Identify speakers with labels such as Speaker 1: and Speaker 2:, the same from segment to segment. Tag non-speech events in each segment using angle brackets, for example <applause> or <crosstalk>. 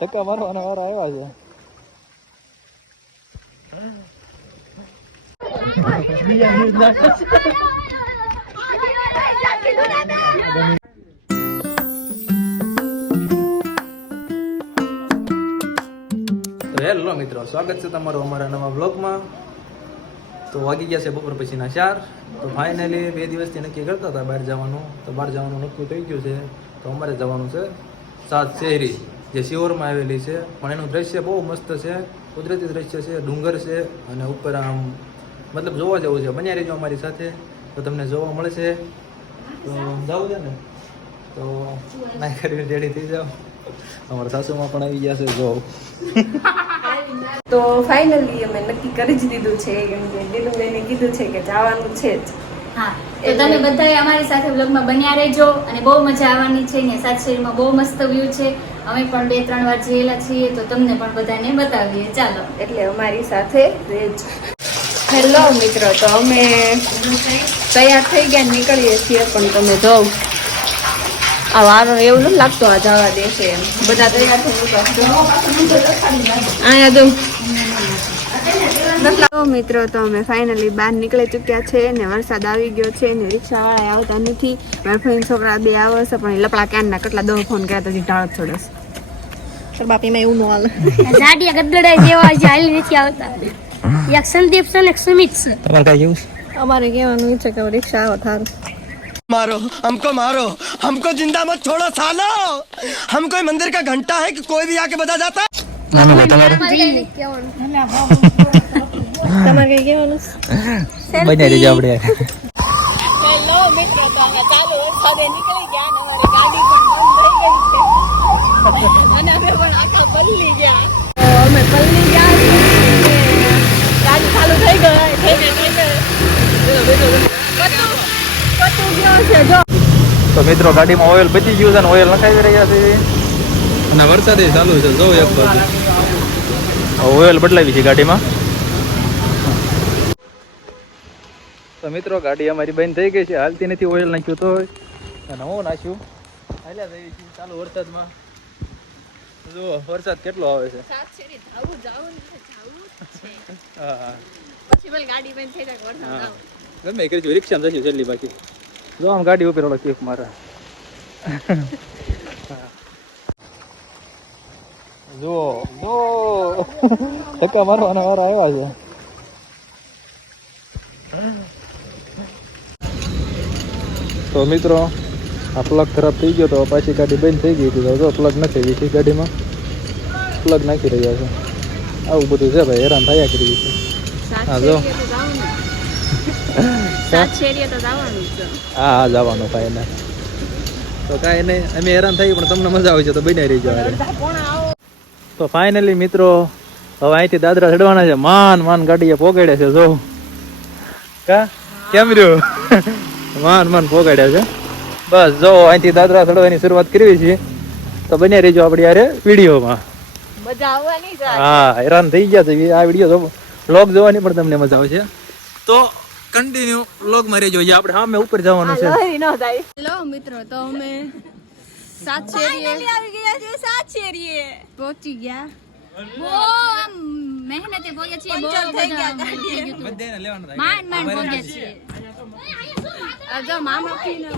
Speaker 1: ધક્કા મારવાના વાળા આવ્યા છે. હેલો મિત્રો, સ્વાગત છે તમારું અમારા નવા બ્લોગમાં તો વાગી ગયા છે બપોર પછીના ચાર. તો ફાઇનલી બે દિવસથી નક્કી કરતા હતા બહાર જવાનું. તો બહાર જવાનું નક્કી થઈ ગયું છે. તો અમારે જવાનું છે સાત શહેરી. જે શિહોરમાં આવેલી છે પણ એનું દ્રશ્ય બહુ મસ્ત છે કુદરતી દ્રશ્ય છે ડુંગર છે અને ઉપર આમ મતલબ જોવા જેવું છે. બન્યા રહેજો અમારી સાથે તો તમને જોવા મળશે. તો જવું છે ને? તો ના કરી રેડી થઈ જાઓ. અમારા સાસુમાં પણ આવી ગયા છે જો.
Speaker 2: તો ફાઇનલી અમે નક્કી કરી જ દીધું છે કેમ કે દીનુબેને કીધું છે કે જવાનું છે જ.
Speaker 3: હા તો તમે બધાએ અમારી સાથે વ્લોગમાં બન્યા રહેજો અને બહુ મજા આવવાની છે ને સાત શેરીમાં બહુ મસ્ત વ્યૂ છે. અમે પણ બે, ત્રણ વાર જયેલા છીએ તો તમને પણ બધાને બતાવીએ. ચાલો.
Speaker 2: એટલે અમારી સાથે હેલો મિત્રો, તો અમે તૈયાર થઈ ગયા નીકળીએ છીએ, પણ તમે જોવ આ વારો એવું નથી લાગતું, આ જવા દેશે એમ. બધા તૈયાર થઈ ગયા. મિત્રો, તો અમે ફાઇનલી બહાર નીકળી ચૂક્યા છે ને વરસાદ આવી ગયો છે ને રિક્ષાવાળા આવતા નથી. મારા ફ્રેન્ડ છોકરા બે આવે છે પણ લપડા ક્યારના કેટલા દો ફોન કર્યા તો ઢાળ જ છોડે છે બાપીમાં એવું ન હાલે
Speaker 4: ઝાડિયા ગદડા જેવા જે હાલી નથી આવતા એક સંદીપ છે ને એક સુમિત છે
Speaker 1: તમારે કાંઈ એવું
Speaker 2: અમારે કહેવાનું છે કે રિક્ષા આવો થારું
Speaker 5: मारो हमको मारो हमको जिंदा मत छोड़ो सालो हम कोई मंदिर का घंटा है कि कोई भी आके बता जाता है
Speaker 1: નાનું તમારે
Speaker 2: તમારે કઈ કહેવાનું
Speaker 1: બન્યા રહેજો આપણે
Speaker 2: હેલો મિત્રો તો અમે ચાલુ જો.
Speaker 1: તો મિત્રો ગાડીમાં ઓઇલ બચી ગયું છે ને ઓઇલ નખાઈ રહ્યા છે. અને વરસાદ ચાલુ છે જો એક બાજુ. ઓઇલ બદલાવી છે ગાડીમાં. તો મિત્રો ગાડી અમારી બંધ થઈ ગઈ છે. હાલતી નથી ઓઇલ નાખ્યું તો. અને હું નાખ્યું? હાલ્યા જઈએ છીએ. ચાલુ વરસાદમાં. જુઓ વરસાદ કેટલો આવે છે. હા હા.
Speaker 2: પછી પેલી ગાડી બંધ થઈ જાય વરસાદ
Speaker 1: હા. ગમે કરી કરીશું રિક્ષામાં જઈશું છેલ્લી બાકી જો આમ ગાડી ઉપર ઓલો કેક મારા. જો જો ધક્કા મારવાના વાળા આવ્યા છે. તો મિત્રો આ પ્લગ ખરાબ થઈ ગયો તો પાછી ગાડી બંધ થઈ ગઈ હતી. તો પ્લગ નથી એવી ગાડીમાં. પ્લગ નાખી રહ્યા છે. આવું બધું છે ભાઈ હેરાન થયા કરી છે. હા જો. હા હા જવાનું કાંઈ ના તો કાંઈ નહીં અમે હેરાન થઈ પણ તમને મજા આવે છે તો બની રહી જવા તો ફાઇનલી મિત્રો હવે અહીંથી દાદરા ચડવાના છે. માન માન ગાડીએ પોગાડે છે જો. કા? કેમ રહ્યું? માન માન પોગાડ્યા છે. બસ જો અહીંથી દાદરા ચડવાની શરૂઆત કરવી છે. તો બને રહીજો આપણે યારે વિડીયોમાં.
Speaker 2: મજા આવવાની
Speaker 1: હા હેરાન થઈ ગયા છે. આ વીડિયો લોક જોવાની પણ તમને મજા આવશે. તો કન્ટિન્યુ વ્લોગમાં રહેજો જે આપણે સામે ઉપર જવાનું છે.
Speaker 2: હેલો મિત્રો તો અમે સાત શેરીએ આવી ગયા છે સાત શેરીએ પહોંચી ગયા.
Speaker 3: બહુ આમ મહેનતે પહોંચ્યા છીએ બહુ બધા થઈ લેવાનું. માંડ માંડ પહોંચ્યા છીએ.
Speaker 2: આ જો મામા પીને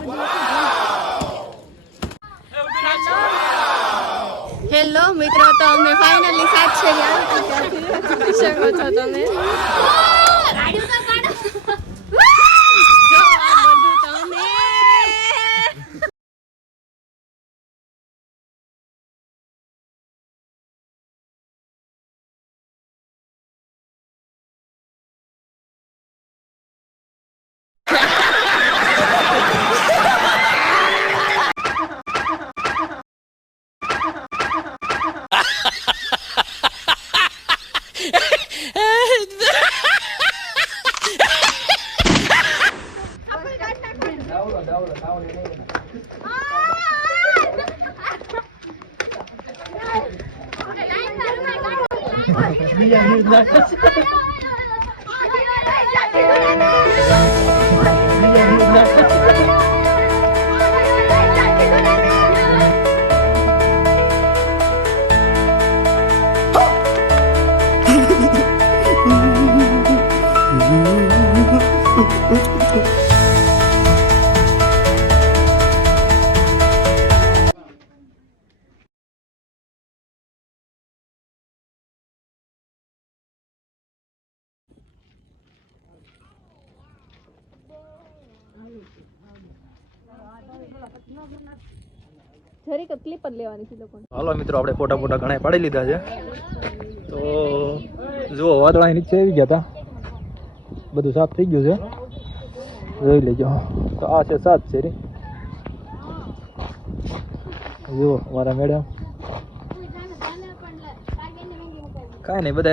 Speaker 2: હેલો મિત્રો તો અમે ફાઇનલી સાત શેરી આવી શકો છો તમે? リアルな。જરીક ક્લિપ જ લેવાની
Speaker 1: બધું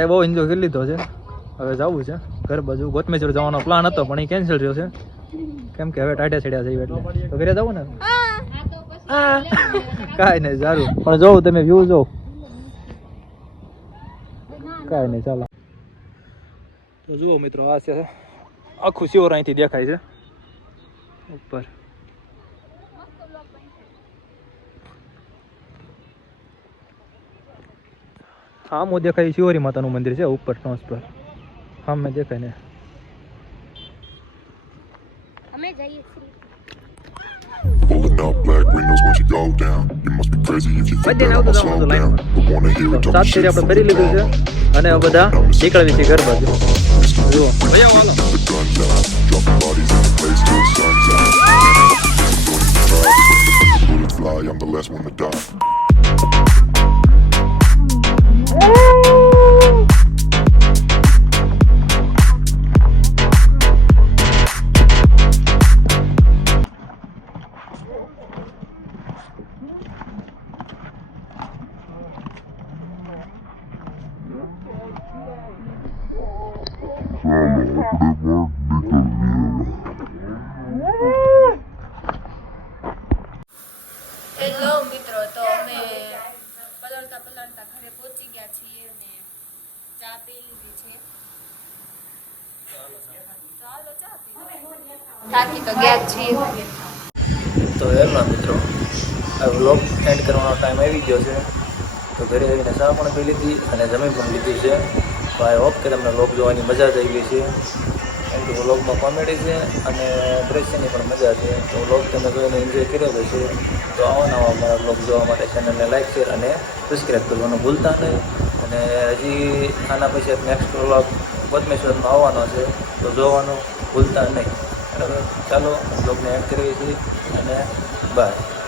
Speaker 1: બહુ એન્જોય કરી લીધો છે. હવે જવું છે. ઘર બાજુ ગોતમેશ્વર જવાનો પ્લાન હતો, પણ એ કેન્સલ થયો છે. કેમ કે હવે ટાટા છેડ્યા છે ઘરે જવું ને? કાંઈ નહીં સારું <laughs> પણ જોવું તમે વ્યૂ જો કાંઈ નહીં ચાલો. તો જુઓ મિત્રો આ છે આખું શિવર અહીંથી દેખાય છે. ઉપર. સામું દેખાય શિવરી માતાનું મંદિર છે ઉપર ટોસ પર. સામે દેખાય ને.
Speaker 4: અમે જઈએ
Speaker 6: windows once you go down. You must be crazy if you think
Speaker 1: બધે
Speaker 6: that
Speaker 1: આવતું
Speaker 6: I'ma
Speaker 1: જવાનું
Speaker 6: slow
Speaker 1: હતું
Speaker 6: down.
Speaker 1: લાઈનમાં.
Speaker 6: But wanna hear it,
Speaker 1: તો
Speaker 6: talk
Speaker 1: સાત
Speaker 6: shit
Speaker 1: ફેરી આપણે
Speaker 6: from
Speaker 1: ફરી લીધું છે અને હવે બધા નીકળવી છે ઘર બાજુ જુઓ ભૈયા વાલો
Speaker 6: the guns out. Dropping bodies in the place till the sun's out. Man, I'm fucking try. Just let the bullets fly. I'm the last one to die.
Speaker 2: Hello મિત્રો. તો અમે
Speaker 1: મિત્રો. આ વ્લોગ એન્ડ કરવાનો ટાઈમ આવી ગયો છે. તો ઘરે આવીને ચા પણ પી લીધી અને જમી પણ લીધી છે. તો આઈ હોપ કે તમને વ્લોગ જોવાની મજા જ આવી ગઈ છે કેમ કે વ્લોગમાં કોમેડી છે અને દ્રશ્યની પણ મજા છે. તો વ્લોગ તમે જોઈને એન્જોય કર્યો હશે. તો આવા નવા અમારા વ્લોગ જોવા માટે ચેનલને લાઈક શેર અને સબસ્ક્રાઈબ કરવાનું ભૂલતા નહીં. અને હજી આના પછી નેક્સ્ટ વ્લોગ પદ્મેશ્વરમાં આવવાનો છે. તો જોવાનું ભૂલતા નહીં. બરાબર? ચાલો વ્લોગને એડ કરીએ છીએ. અને બાય